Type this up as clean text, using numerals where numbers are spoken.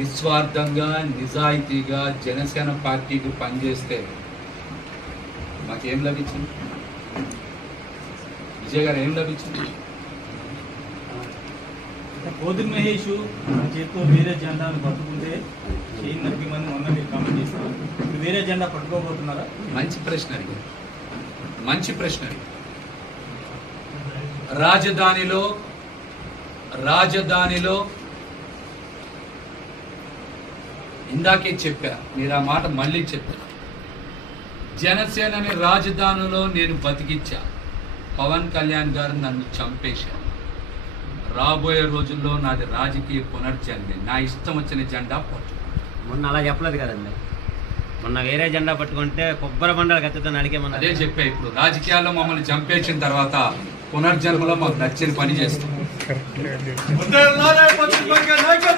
నిస్వార్థంగా నిజాయితీగా జనసేన పార్టీకి పనిచేస్తే మాకేం లభించింది? విజయ్ గారు ఏం లభించింది? కోదిరి మహేష్ చేతితో వేరే జెండాను పట్టుకుంటే చేయి నరికి మంది మొన్న మీరు కామెంట్ చేస్తారు. ఇప్పుడు వేరే జెండా పట్టుకోబోతున్నారా? మంచి ప్రశ్న అడిగారు. రాజధానిలో ఇందాకే చెప్పా, మీరు ఆ మాట మళ్ళీ చెప్పారు. జనసేనని రాజధానిలో నేను బతికిచ్చా. పవన్ కళ్యాణ్ గారు నన్ను చంపేశారు. రాబోయే రోజుల్లో నాది రాజకీయ పునర్జన్మే. నా ఇష్టం వచ్చిన జెండా పట్టు. మొన్న అలా చెప్పలేదు కదండి. మొన్న వేరే జెండా పట్టుకుంటే కొబ్బరి బండలు కత్తితో నడికేమన్నా. అదే చెప్పా. ఇప్పుడు రాజకీయాల్లో మమ్మల్ని చంపేసిన తర్వాత పునర్జన్మలో మాకు నచ్చిన పని చేస్తాం.